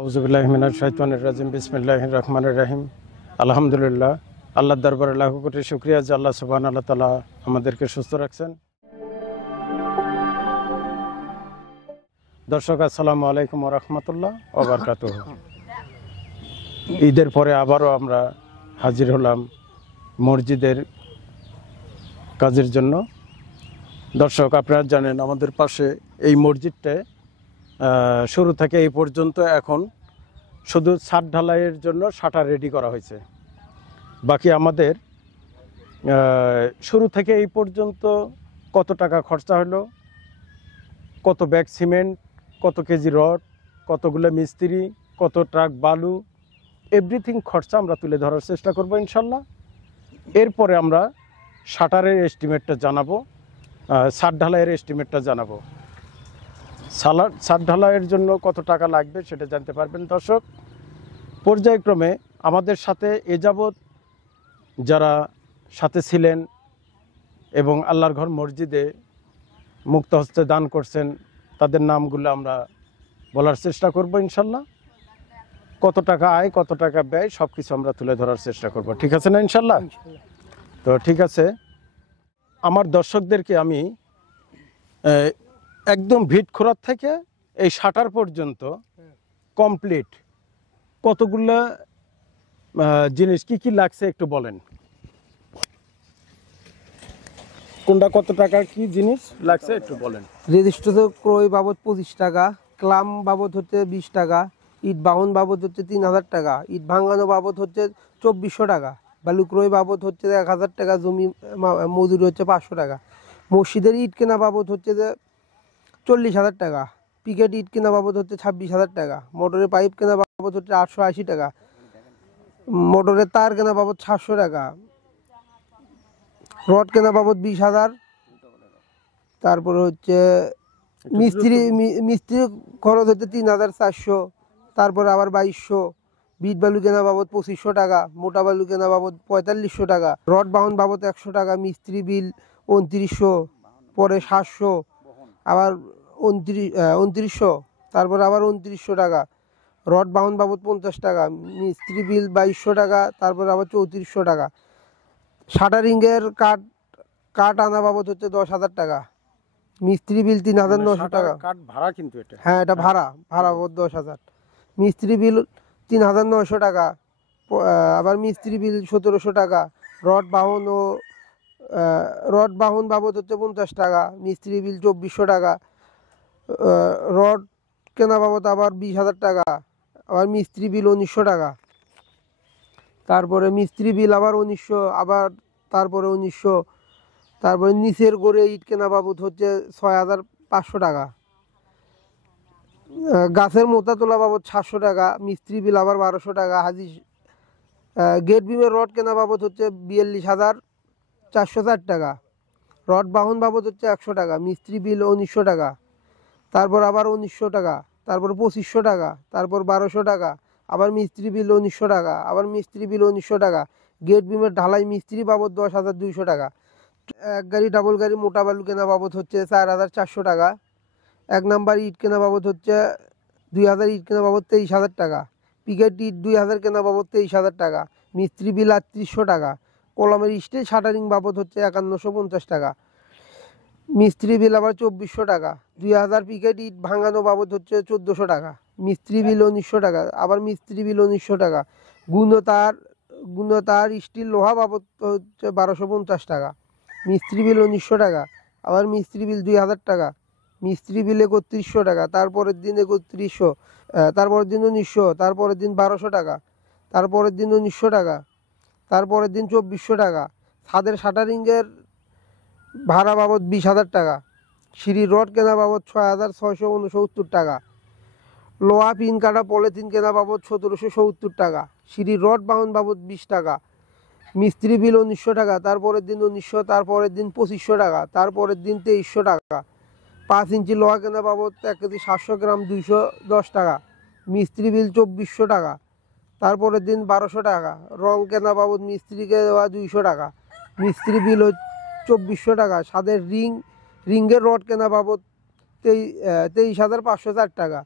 আউযুবিল্লাহি মিনাশ শাইতানির রাজিম বিসমিল্লাহির রহমানির রহিম। আলহামদুলিল্লাহ, আল্লাহর দরবারে লাখো কোটি শুকরিয়া যে আল্লাহ সুবহানাহু ওয়া তাআলা আমাদেরকে সুস্থ রাখছেন। দর্শক, আসসালামু আলাইকুম ওয়া রাহমাতুল্লাহ ওয়া বারাকাতুহু। ঈদের পরে আবারও আমরা হাজির হলাম মসজিদের কাজের জন্য। দর্শক, আপনারা জানেন আমাদের পাশে এই মসজিদটা শুরু থেকে এই পর্যন্ত এখন শুধু ছাদ ঢালাইয়ের জন্য শাটার রেডি করা হয়েছে। বাকি আমাদের শুরু থেকে এই পর্যন্ত কত টাকা খরচা হলো, কত ব্যাগ সিমেন্ট, কত কেজি রড, কতগুলো মিস্ত্রি, কত ট্রাক বালু, এভরিথিং খরচা আমরা তুলে ধরার চেষ্টা করব ইনশাল্লাহ। এরপরে আমরা শাটারের এস্টিমেটটা জানাবো, ছাদ ঢালাইয়ের এস্টিমেটটা জানাবো। ছাদ ঢালাইয়ের জন্য কত টাকা লাগবে সেটা জানতে পারবেন দর্শক। পর্যায়ক্রমে আমাদের সাথে এ যাবৎ যারা সাথে ছিলেন এবং আল্লাহর ঘর মসজিদে মুক্ত হস্তে দান করছেন তাদের নামগুলো আমরা বলার চেষ্টা করব ইনশাল্লাহ। কত টাকা আয়, কত টাকা ব্যয়, সব কিছু আমরা তুলে ধরার চেষ্টা করব। ঠিক আছে না ইনশাল্লাহ? তো ঠিক আছে, আমার দর্শকদেরকে আমি একদম ভিটখোরার থেকে এই শাটার পর্যন্ত কমপ্লিট কতগুলো জিনিস কি কি লাগছে একটু বলেন। কোনটা কত টাকার কি জিনিস লাগছে একটু বলেন। রেজিস্ট্রেশন ক্রয় বাবদ 25 টাকা, ক্লাম বাবদ হচ্ছে 20 টাকা, ইট বাহন বাবদ হচ্ছে 3000 টাকা, ইট ভাঙানো বাবদ হচ্ছে 2400 টাকা, বালু ক্রয় বাবদ হচ্ছে 1000 টাকা, জমি মজুরি হচ্ছে 500 টাকা, মসজিদের ইট কেনা বাবদ হচ্ছে 40,000 টাকা, পিকেট ইট কেনা বাবদ হচ্ছে 26,000 টাকা, মোটরের পাইপ কেনা বাবদ হচ্ছে 880 টাকা, মোটরের তার কেনা বাবদ 700 টাকা, রড কেনা বাবদ 20,000, তারপরে হচ্ছে মিস্ত্রি খরচ হচ্ছে 3,400, তারপরে আবার 2200, বিট বালু কেনা বাবদ 2500 টাকা, মোটা বালু কেনা বাবদ 4500 টাকা, রড বাহন বাবদ 100 টাকা, মিস্ত্রি বিল 2900, পরে 700, আবার 2900, তারপরে আবার 2900 টাকা, রড বাহন বাবদ 50 টাকা, মিস্ত্রি বিল 2200 টাকা, তারপরে আবার 3400 টাকা, শাটারিংয়ের কাঠ আনা বাবদ হচ্ছে 10,000 টাকা, মিস্ত্রি বিল 3,900 টাকা। কাঠ ভাড়া কিন্তু এটা? হ্যাঁ, এটা ভাড়া বাবদ 10,000, মিস্ত্রি বিল 3,900 টাকা, আবার মিস্ত্রি বিল 1,700 টাকা, রড বাহন বাবদ হচ্ছে 50 টাকা, মিস্ত্রি বিল 2,400 টাকা, রড কেনা বাবদ আবার 20,000 টাকা, আবার মিস্ত্রি বিল 1,900 টাকা, তারপরে মিস্ত্রি বিল আবার 1,900, আবার তারপরে 1,900, তারপরে নিচের গড়ে ইট কেনা বাবদ হচ্ছে 6,500 টাকা, গাছের মোতা তোলা বাবদ 700 টাকা, মিস্ত্রি বিল আবার 1,200 টাকা, গেট বিমের রড কেনা বাবদ হচ্ছে 42,404 টাকা, রড বাহন বাবদ হচ্ছে 100 টাকা, মিস্ত্রি বিল 1,900 টাকা, তারপর আবার 1,900 টাকা, তারপর 2,500 টাকা, তারপর 1,200 টাকা, আবার মিস্ত্রি বিল 1,900 টাকা, আবার মিস্ত্রি বিল 1,900 টাকা, গেট বিমের ঢালাই মিস্ত্রি বাবদ 10,200 টাকা, এক গাড়ি ডাবল গাড়ি মোটা বালু কেনা বাবদ হচ্ছে 4,400 টাকা, 1 নাম্বার ইট কেনা বাবদ হচ্ছে 2,000, ইট কেনা বাবদ 23,000 টাকা, পিকেট ইট 2,000 কেনা বাবদ 23,000 টাকা, মিস্ত্রি বিল 3,800 টাকা, কলমের স্টিল শাটারিং বাবদ হচ্ছে 5,150 টাকা, মিস্ত্রি বিল আবার 2,400 টাকা, 2,000 পিকেট ইট ভাঙানো বাবদ হচ্ছে 1,400 টাকা, মিস্ত্রি বিল 1,900 টাকা, আবার মিস্ত্রি বিল 1,900 টাকা, গুণতার স্টিল লোহা বাবদ হচ্ছে 1,250 টাকা, মিস্ত্রি বিল 1,900 টাকা, আবার মিস্ত্রি বিল 2,000 টাকা, মিস্ত্রি বিল 3,100 টাকা, তারপরের দিন 3,100, তারপরের দিন 1,900, তারপরের দিন 1,200 টাকা, তারপরের দিন 1,900 টাকা, তারপরের দিন 2,400 টাকা, ছাদের শাটারিংয়ের ভাড়া বাবদ 20,000 টাকা, সিঁড়ির রড কেনা বাবদ 6,669 টাকা, লোহা পিন কাটা পলিথিন কেনা বাবদ 1,770 টাকা, সিঁড়ির রড বাহন বাবদ 20 টাকা, মিস্ত্রি বিল 1,900 টাকা, তারপরের দিন 1,900, তারপরের দিন 2,500 টাকা, তারপরের দিন 2,300 টাকা, 5 ইঞ্চি লোহা কেনা বাবদ 1 কেজি 700 গ্রাম 210 টাকা, মিস্ত্রি বিল 2,400 টাকা, তারপরের দিন 1,200 টাকা, রং কেনা বাবদ মিস্ত্রিকে দেওয়া 200 টাকা, মিস্ত্রি বিল 2,400 টাকা, ছাদের রিংয়ের রড কেনা বাবদ 23,504 টাকা,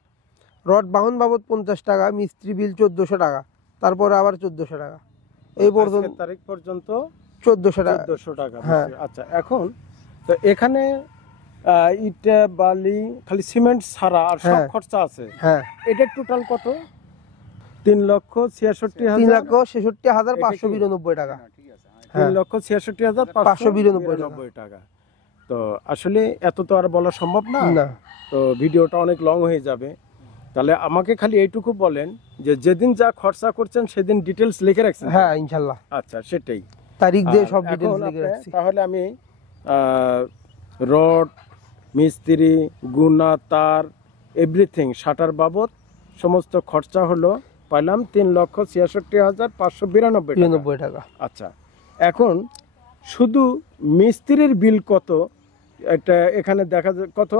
রড বাহন বাবদ 50 টাকা, মিস্ত্রি বিল 1400 টাকা, তারপরে আবার 1400 টাকা, এই পর্যন্ত আজকের তারিখ পর্যন্ত 1400 টাকা। 1400 টাকা। হ্যাঁ। আচ্ছা, এখন তো এখানে ইটা বালি খালি সিমেন্ট ছাড়া আর সব হ্যাঁ। খরচা আছে, হ্যাঁ, এটা টোটাল কত? 3,66,000। 3,66,592 টাকা। হ্যাঁ। 3,66,592 টাকা। তো আসলে এত তো আর বলা সম্ভব না, না, তো ভিডিওটা অনেক লং হয়ে যাবে। তাহলে আমাকে খালি এইটুকু বলেন যে যেদিন যা খরচা করছেন সেদিন ডিটেলস লিখে রাখছেন? হ্যাঁ ইনশাল্লাহ, আচ্ছা, সেটাই তারিখ দিয়ে আর সব এখন ডিটেইলস লিখে আপনি- রাখছি। তাহলে আমি রড, মিস্ত্রি, গুনা, তার, এভরিথিং, শাটার বাবদ সমস্ত খরচা হলো পাইলাম 3,66,592 টাকা। 93 টাকা। আচ্ছা, এখন শুধু মিস্ত্রির বিল কত, এটা এখানে দেখা যায় কত?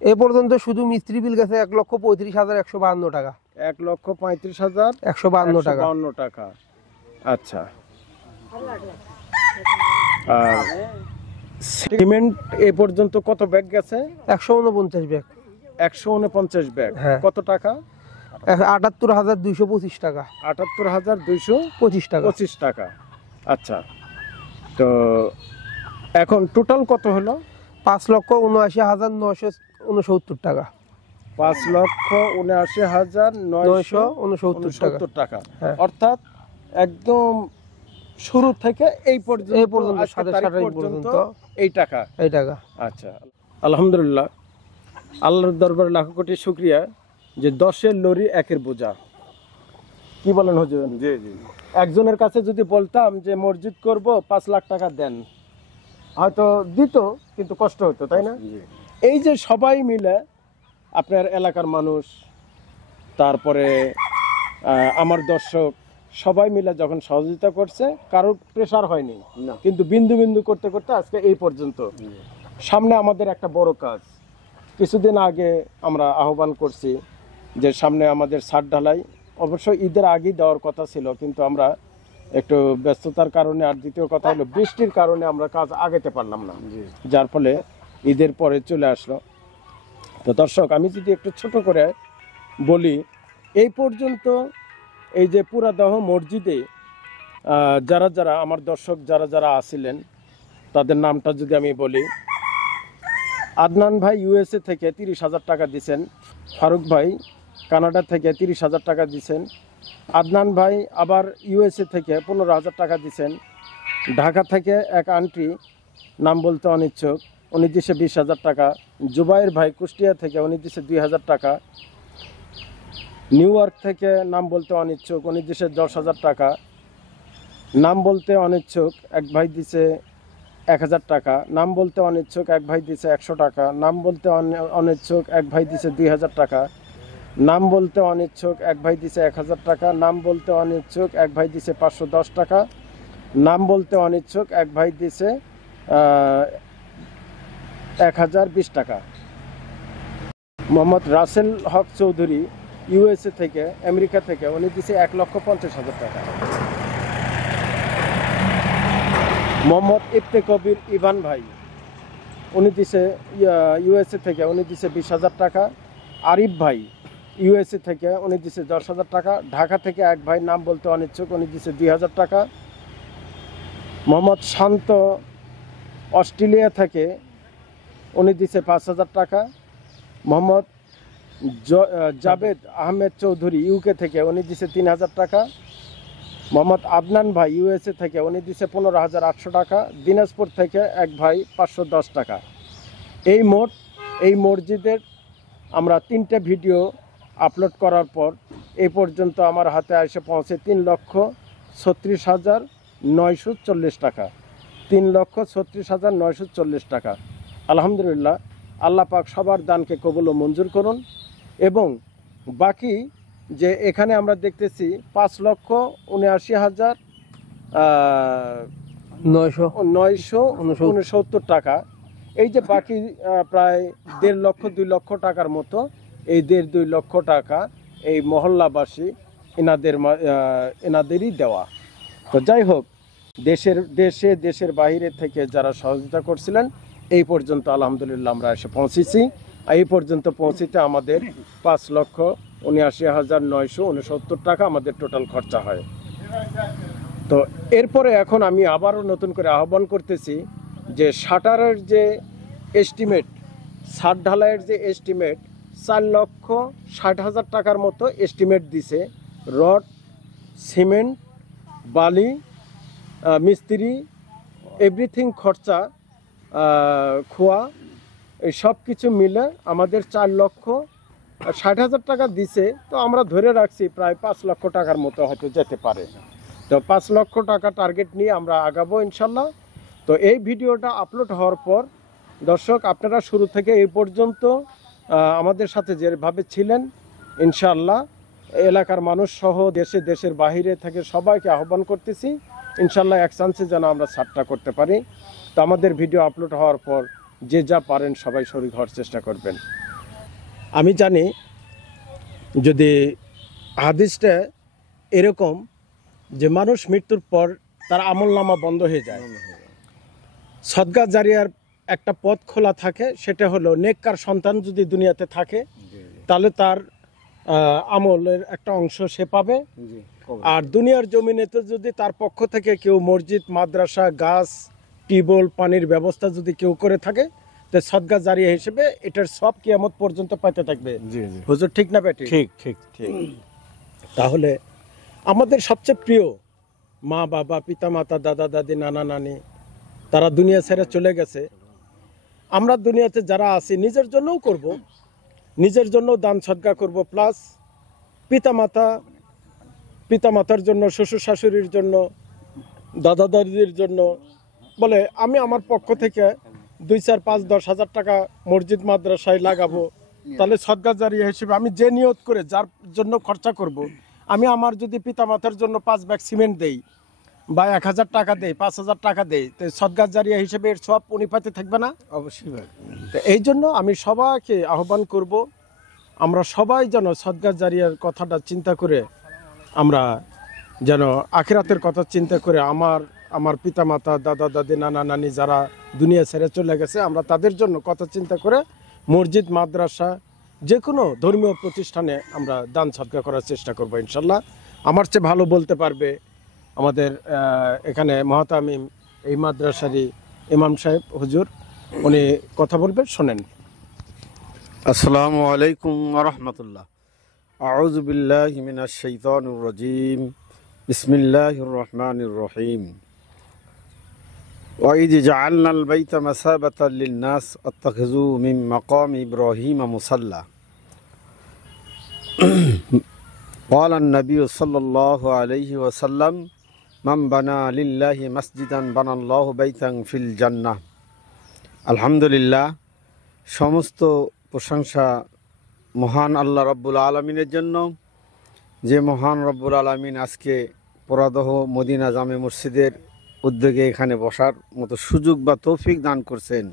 এ পর্যন্ত শুধু মিস্ত্রি বিল গেছে 1,35,152 টাকা। 1,35,152 টাকা। টাকা। আচ্ছা, আর সিমেন্ট এ পর্যন্ত কত ব্যাগ গেছে? 149 ব্যাগ। 149 ব্যাগ। হ্যাঁ। কত টাকা? 78,225 টাকা। 78,225 টাকা। টাকা। আচ্ছা, তো এখন টোটাল কত হলো? 5,79,969 টাকা। 5,79,969 টাকা। হ্যাঁ। অর্থাৎ একদম শুরু থেকে এই পর্যন্ত আজকের সাড়ে তারিখ 7 পর্যন্ত পর্যন্ত এই টাকা। এই টাকা। আচ্ছা, আলহামদুলিল্লাহ, আল্লাহর দরবারে লাখ কোটি শুকরিয়া যে 10-এর লরি 1-এর বোঝা। কি বলেন হুজুর? জি জি একজনের কাছে যদি বলতাম যে মসজিদ করব 5 লাখ টাকা দেন, হয়তো দিত, কিন্তু কষ্ট হতো, তাই না? জি এই যে সবাই মিলে, আপনার এলাকার মানুষ, তারপরে আমার দর্শক, সবাই মিলে যখন সহযোগিতা করছে, কারোর প্রেশার হয়নি, না। কিন্তু বিন্দু বিন্দু করতে করতে আজকে এই পর্যন্ত। সামনে আমাদের একটা বড় কাজ, কিছুদিন আগে আমরা আহ্বান করছি যে সামনে আমাদের ছাদ ঢালাই, অবশ্য ঈদের আগেই দেওয়ার কথা ছিল, কিন্তু আমরা একটু ব্যস্ততার কারণে, আর দ্বিতীয় কথা হলো বৃষ্টির কারণে আমরা কাজ আগাতে পারলাম না, জি যার ফলে ঈদের পরে চলে আসলো। তো দর্শক, আমি যদি একটু ছোট করে বলি, এই পর্যন্ত এই যে পুরাদহ মসজিদে যারা যারা আমার দর্শক যারা যারা আসিলেন, তাদের নামটা যদি আমি বলি, আদনান ভাই ইউএসএ থেকে 30,000 টাকা দিছেন, ফারুক ভাই কানাডা থেকে 30,000 টাকা দিছেন, আদনান ভাই আবার ইউএসএ থেকে 15,000 টাকা দিছেন, ঢাকা থেকে এক আন্টি, নাম বলতে অনিচ্ছুক, উনি দিছে 20,000 টাকা, জুবাইর ভাই কুষ্টিয়া থেকে, উনি দিছে 2,000 টাকা, নিউ ইয়র্ক থেকে নাম বলতে অনিচ্ছুক, উনি দিছে 10,000 টাকা, নাম বলতে অনিচ্ছুক এক ভাই দিছে 1,000 টাকা, নাম বলতে অনিচ্ছুক এক ভাই দিছে 100 টাকা, নাম বলতে অনিচ্ছুক এক ভাই দিছে 2,000 টাকা, নাম বলতে অনিচ্ছুক এক ভাই দিছে 1,000 টাকা, নাম বলতে অনিচ্ছুক এক ভাই দিছে 510 টাকা, নাম বলতে অনিচ্ছুক এক ভাই দিছে 1,020 টাকা। মোহাম্মদ রাসেল হক চৌধুরী ইউএসএ থেকে, আমেরিকা থেকে, উনি দিছে 1,50,000 টাকা। মোহাম্মদ ইফতে কবির ইভান ভাই, উনি দিছে ইউএসএ থেকে, উনি দিছে 20,000 টাকা। আরিফ ভাই ইউএসএ থেকে, উনি দিছে 10,000 টাকা। ঢাকা থেকে এক ভাই, নাম বলতে অনিচ্ছুক, উনি দিছে 2,000 টাকা। মোহাম্মদ শান্ত অস্ট্রেলিয়া থেকে, উনি দিছে 5,000 টাকা। মোহাম্মদ জাবেদ আহমেদ চৌধুরী ইউকে থেকে, উনি দিছে 3,000 টাকা। মোহাম্মদ আদনান ভাই ইউএসএ থেকে, উনি দিছে 15,800 টাকা। দিনাজপুর থেকে এক ভাই 510 টাকা। এই মোট এই মসজিদের আমরা 3টে ভিডিও আপলোড করার পর এই পর্যন্ত আমার হাতে এসে পৌঁছে 3,36,940 টাকা। 3,36,940 টাকা। আলহামদুলিল্লাহ, আল্লাহ পাক সবার দানকে কবুল ও মঞ্জুর করুন। এবং বাকি যে এখানে আমরা দেখতেছি 5,89,969 টাকা, এই যে বাকি প্রায় 1.5 লক্ষ 2 লক্ষ টাকার মতো, এই 1.5-2 লক্ষ টাকা এই মহল্লাবাসী এনাদেরই দেওয়া। তো যাই হোক, দেশের বাইরে থেকে যারা সহযোগিতা করছিলেন, এই পর্যন্ত আলহামদুলিল্লাহ আমরা এসে পৌঁছেছি। এই পর্যন্ত পৌঁছিতে আমাদের ৭৯,৯69 টাকা আমাদের টোটাল খরচা হয়। তো এরপরে এখন আমি আবারও নতুন করে আহ্বান করতেছি যে শাটারের যে এস্টিমেট, ছাদ ঢালাইয়ের যে এস্টিমেট 4,60,000 টাকার মতো এস্টিমেট দিছে। রড, সিমেন্ট, বালি, মিস্ত্রি, এভরিথিং খরচা, খোয়া, এই সব কিছু মিলে আমাদের 4,60,000 টাকা দিছে। তো আমরা ধরে রাখছি প্রায় 5 লক্ষ টাকার মতো হয়তো যেতে পারে। তো 5 লক্ষ টাকা টার্গেট নিয়ে আমরা আগাবো ইনশাল্লাহ। তো এই ভিডিওটা আপলোড হওয়ার পর দর্শক আপনারা শুরু থেকে এই পর্যন্ত আমাদের সাথে যেভাবে ছিলেন, ইনশাল্লাহ এলাকার মানুষ সহ দেশের বাহিরে থেকে সবাইকে আহ্বান করতেছি ইনশাল্লাহ এক চান্সে যেন আমরা ছাড়টা করতে পারি। তো আমাদের ভিডিও আপলোড হওয়ার পর যে যা পারেন সবাই শরীক হওয়ার চেষ্টা করবেন। আমি জানি যদি হাদিসটা এরকম যে মানুষ মৃত্যুর পর তার আমলনামা বন্ধ হয়ে যায়, সদকা জারিয়ার একটা পথ খোলা থাকে, সেটা হলো নেককার সন্তান যদি দুনিয়াতে থাকে তাহলে তার আমলের একটা অংশ সে পাবে। আর দুনিয়ার জমিনেতে যদি তার পক্ষ থেকে কেউ মসজিদ, মাদ্রাসা, গাছ, টিউবওয়েল, পানির ব্যবস্থা যদি কেউ করে থাকে তো সদকা জারিয়া হিসেবে এটার সব কিয়ামত পর্যন্ত পাইতে থাকবে। হুজুর ঠিক না বেটি? ঠিক ঠিক ঠিক। তাহলে আমাদের সবচেয়ে প্রিয় মা বাবা, পিতা মাতা, দাদা দাদি, নানা নানি তারা দুনিয়া ছেড়ে চলে গেছে। আমরা দুনিয়াতে যারা আছি নিজের জন্যও করব, নিজের জন্য দান সদকা করব, প্লাস পিতামাতার জন্য, শ্বশুর শাশুড়ির জন্য, দাদা দাদির জন্য। বলে আমি আমার পক্ষ থেকে 2, 4, 5, 10 হাজার টাকা মসজিদ মাদ্রাসায় লাগাবো, তাহলে সদকা জারিয়া হিসেবে আমি যে নিয়ত করে যার জন্য খরচা করব, আমি আমার যদি পিতামাতার জন্য 5 ব্যাগ সিমেন্ট দেই বা 1,000 টাকা দেই, 5,000 টাকা দেই, তো সদকা জারিয়া হিসেবে এর সব উনি পাইতে থাকবে না? অবশ্যই ভাই। তো এই জন্য আমি সবাইকে আহ্বান করব আমরা সবাই যেন সদকা জারিয়ার কথাটা চিন্তা করে, আমরা যেন আখিরাতের কথা চিন্তা করে আমার পিতামাতা, দাদা দাদি, নানা নানি যারা দুনিয়া ছেড়ে চলে গেছে, আমরা তাদের জন্য কথা চিন্তা করে মসজিদ, মাদ্রাসা, যে কোনো ধর্মীয় প্রতিষ্ঠানে আমরা দান সদকা করার চেষ্টা করবো ইনশাল্লাহ। আমার চেয়ে ভালো বলতে পারবে আমাদের এখানে মহাতামিম এই মাদ্রাসারই ইমাম সাহেব হুজুর, উনি কথা বলবেন, শোনেন। আসসালামু আলাইকুম ওয়া রাহমাতুল্লাহ। আউযু বিল্লাহি মিনাশ শাইতানির রাজীম। বিসমিল্লাহির রহমানির রহিম। ওয়া ইয জাআলনাল বাইতা মাসাবাতাল লিন-নাস আত্তাখিযু মিন মাকামি ইব্রাহিম মুসাল্লা। قال النبي صلى الله عليه وسلم من بنى لله مسجدا بنى الله بيتا في الجنة। আলহামদুলিল্লাহ, সমস্ত প্রশংসা মহান আল্লাহ রব্বুল আলমিনের জন্য, যে মহান রব্বুল আলমিন আজকে পরাদহ মদিনা জামে মসজিদের উদ্যোগে এখানে বসার মতো সুযোগ বা তৌফিক দান করছেন।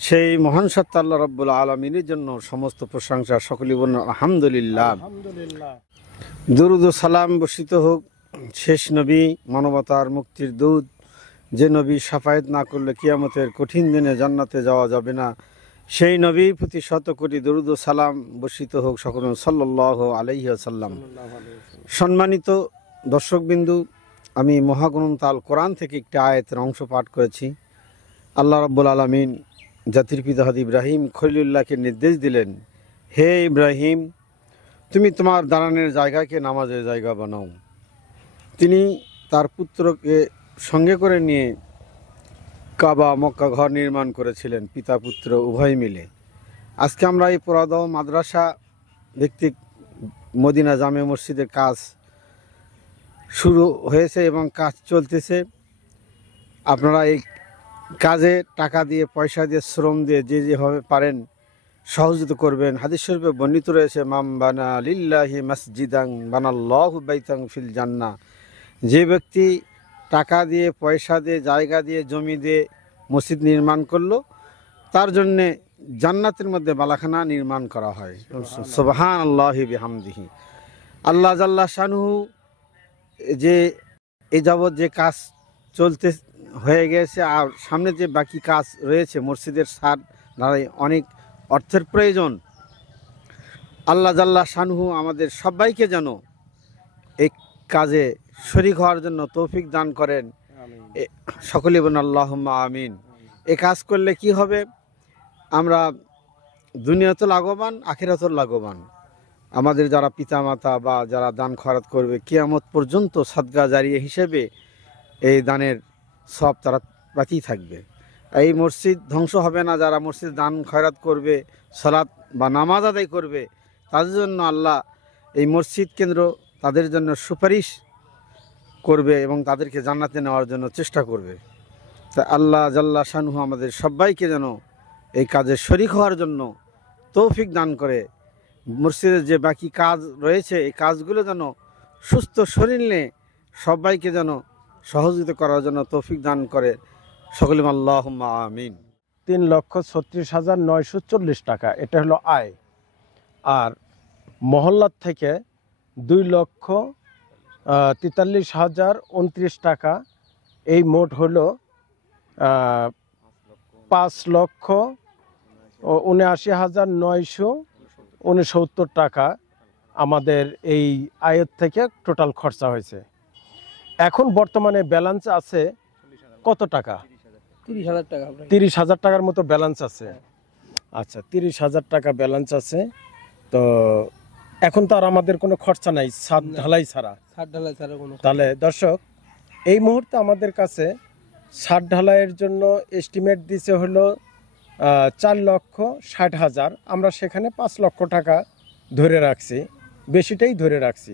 সেই মহান সত্তা আল্লাহ রব্বুল আলমিনের জন্য সমস্ত প্রশংসা, সকলে বলুন আলহামদুলিল্লাহ। দুরুদ ও সালাম বর্ষিত হোক শেষ নবী, মানবতার মুক্তির দূত, যে নবী শাফায়েত না করলে কিয়ামতের কঠিন দিনে জান্নাতে যাওয়া যাবে না, সেই নবীর প্রতি শত কোটি দরুদ ও সালাম বর্ষিত হোক সকল সাল্লাল্লাহু আলাইহি ওয়াসাল্লাম। সম্মানিত দর্শকবিন্দু, আমি মহাগ্রন্থ আল কোরআন থেকে একটি আয়াতের অংশ পাঠ করেছি। আল্লাহ রাব্বুল আলামিন জাতির পিতা হযরত ইব্রাহিম খলিলুল্লাহকে নির্দেশ দিলেন, হে ইব্রাহিম, তুমি তোমার দাঁড়ানোর জায়গাকে নামাজের জায়গা বানাও। তিনি তার পুত্রকে সঙ্গে করে নিয়ে কাবা, মক্কা ঘর নির্মাণ করেছিলেন, পিতা পুত্র উভয় মিলে। আজকে আমরা এই পুরাদহ মাদ্রাসা ভিত্তিক মদিনা জামে মসজিদের কাজ শুরু হয়েছে এবং কাজ চলতেছে। আপনারা এই কাজে টাকা দিয়ে, পয়সা দিয়ে, শ্রম দিয়ে যে যেভাবে পারেন সহযোগিতা করবেন। হাদিস শরীফে বর্ণিত রয়েছে, মাম বানা লিল্লাহি মাসজিদান বানাল্লাহু বাইতান ফিল জান্নাহ। যে ব্যক্তি টাকা দিয়ে, পয়সা দিয়ে, জায়গা দিয়ে, জমি দিয়ে মসজিদ নির্মাণ করলো, তার জন্যে জান্নাতের মধ্যে বালাখানা নির্মাণ করা হয়। সুবহানাল্লাহি বিহামদিহি। আল্লাহ জাল্লা শানুহু যে এ যাবৎ যে কাজ চলতে হয়ে গেছে আর সামনে যে বাকি কাজ রয়েছে, মসজিদের ছাদ ঢালাই অনেক অর্থের প্রয়োজন। আল্লাহ জাল্লা শানহু আমাদের সবাইকে যেন এই কাজে শরীক হওয়ার জন্য তৌফিক দান করেন। সকলে বলুন আল্লাহুম্মা আমিন। এই কাজ করলে কি হবে, আমরা দুনিয়াতেও লাভবান, আখিরাতেও লাভবান। আমাদের যারা পিতামাতা বা যারা দান খয়রাত করবে, কিয়ামত পর্যন্ত সাদকা জারিয়া হিসেবে এই দানের সব তারা পাতেই থাকবে। এই মসজিদ ধ্বংস হবে না। যারা মসজিদ দান খয়রাত করবে, সালাত বা নামাজ আদায় করবে, তাদের জন্য আল্লাহ এই মসজিদ কেন্দ্র তাদের জন্য সুপারিশ করবে এবং তাদেরকে জান্নাতে নেওয়ার জন্য চেষ্টা করবে। তা আল্লাহ জাল্লা শানহু আমাদের সবাইকে যেন এই কাজে শরীক হওয়ার জন্য তৌফিক দান করে। মসজিদের যে বাকি কাজ রয়েছে, এই কাজগুলো যেন সুস্থ শরীর নিয়ে সবাইকে যেন সহযোগিতা করার জন্য তৌফিক দান করে। সকলে আল্লাহুম্মা আমিন। 3,36,940 টাকা এটা হলো আয়। আর মহল্লার থেকে 2,43,029 টাকা, এই মোট হলো 5,79,969 টাকা আমাদের এই আয়ের থেকে টোটাল খরচা হয়েছে। এখন বর্তমানে ব্যালেন্স আছে কত টাকা? 30,000 টাকা। 30,000 টাকার মতো ব্যালেন্স আছে। আচ্ছা, 30,000 টাকা ব্যালেন্স আছে। তো এখন তো আর আমাদের কোনো খরচা নাই ছাদ ঢালাই ছাড়া। তাহলে দর্শক, এই মুহূর্তে আমাদের কাছে ছাদ ঢালাইয়ের জন্য এস্টিমেট দিছে হলো 4,60,000। আমরা সেখানে 5 লক্ষ টাকা ধরে রাখছি, বেশিটাই ধরে রাখছি।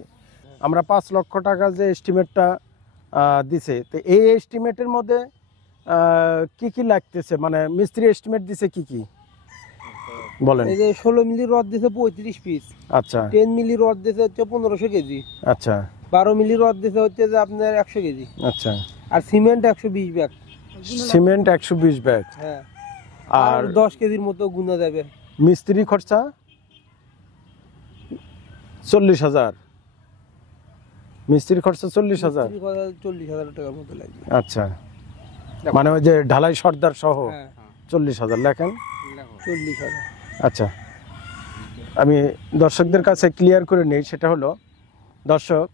আমরা 5 লক্ষ টাকা যে এস্টিমেটটা দিছে, তো এই এস্টিমেটের মধ্যে কি কি লাগতেছে, মানে মিস্ত্রি এস্টিমেট দিছে কি কি বলেন? এই যে 16 মিলি রড দিছে 35 পিস। আচ্ছা। 10 মিলি রড দিছে হচ্ছে 1500 কেজি। আচ্ছা। 12 মিলি রড দিছে হচ্ছে যে আপনার 100 কেজি। আচ্ছা। আর সিমেন্ট 120 ব্যাগ। Cement 120 bag. হ্যাঁ। আর 10 কেজির মতো গুনা যাবে। মিস্ত্রি খরচা 40,000। মিস্ত্রি খরচা 40,000। 40,000 টাকার মতো লাগবে। আচ্ছা, মানে ওই যে ঢালাই সর্দার সহ 40,000 লেখেন। 40,000। আচ্ছা, আমি দর্শকদের কাছে ক্লিয়ার করে নেই। সেটা হলো, দর্শক,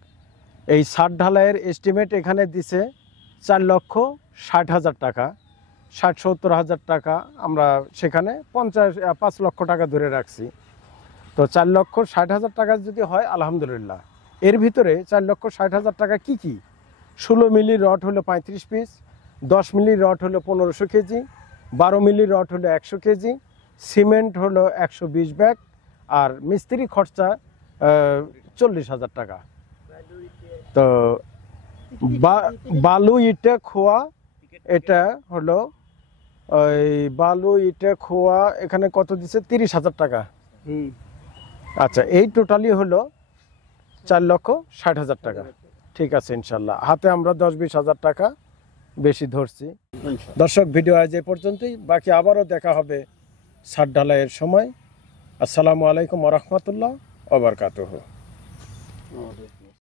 এই ছাদ ঢালাইয়ের এস্টিমেট এখানে দিছে 4,60,000 টাকা। 60-70,000 টাকা আমরা সেখানে 5 লক্ষ টাকা ধরে রাখছি। তো 4,60,000 টাকা যদি হয় আলহামদুলিল্লাহ। এর ভিতরে 4,60,000 টাকা কি কি? 16 মিলি রড হলো 35 পিস, 10 মিলি রড হলো 1500 কেজি, 12 মিলি রড হলো 100 কেজি, সিমেন্ট হলো 120 ব্যাগ, আর মিস্ত্রি খরচা 40,000 টাকা। তো বালু ইটে খোয়া, এটা হলো ওই বালু ইটে খোয়া এখানে কত দিছে? 30,000 টাকা। আচ্ছা, এই টোটালি হলো 4,60,000 টাকা। ঠিক আছে, ইনশাল্লাহ হাতে আমরা 10-20,000 টাকা বেশি ধরছি। দর্শক, ভিডিও আজ এই পর্যন্তই। বাকি আবারও দেখা হবে ছাদ ঢালাইয়ের সময়। আসসালামু আলাইকুম ওয়া রাহমাতুল্লাহ ওয়া বারাকাতুহু।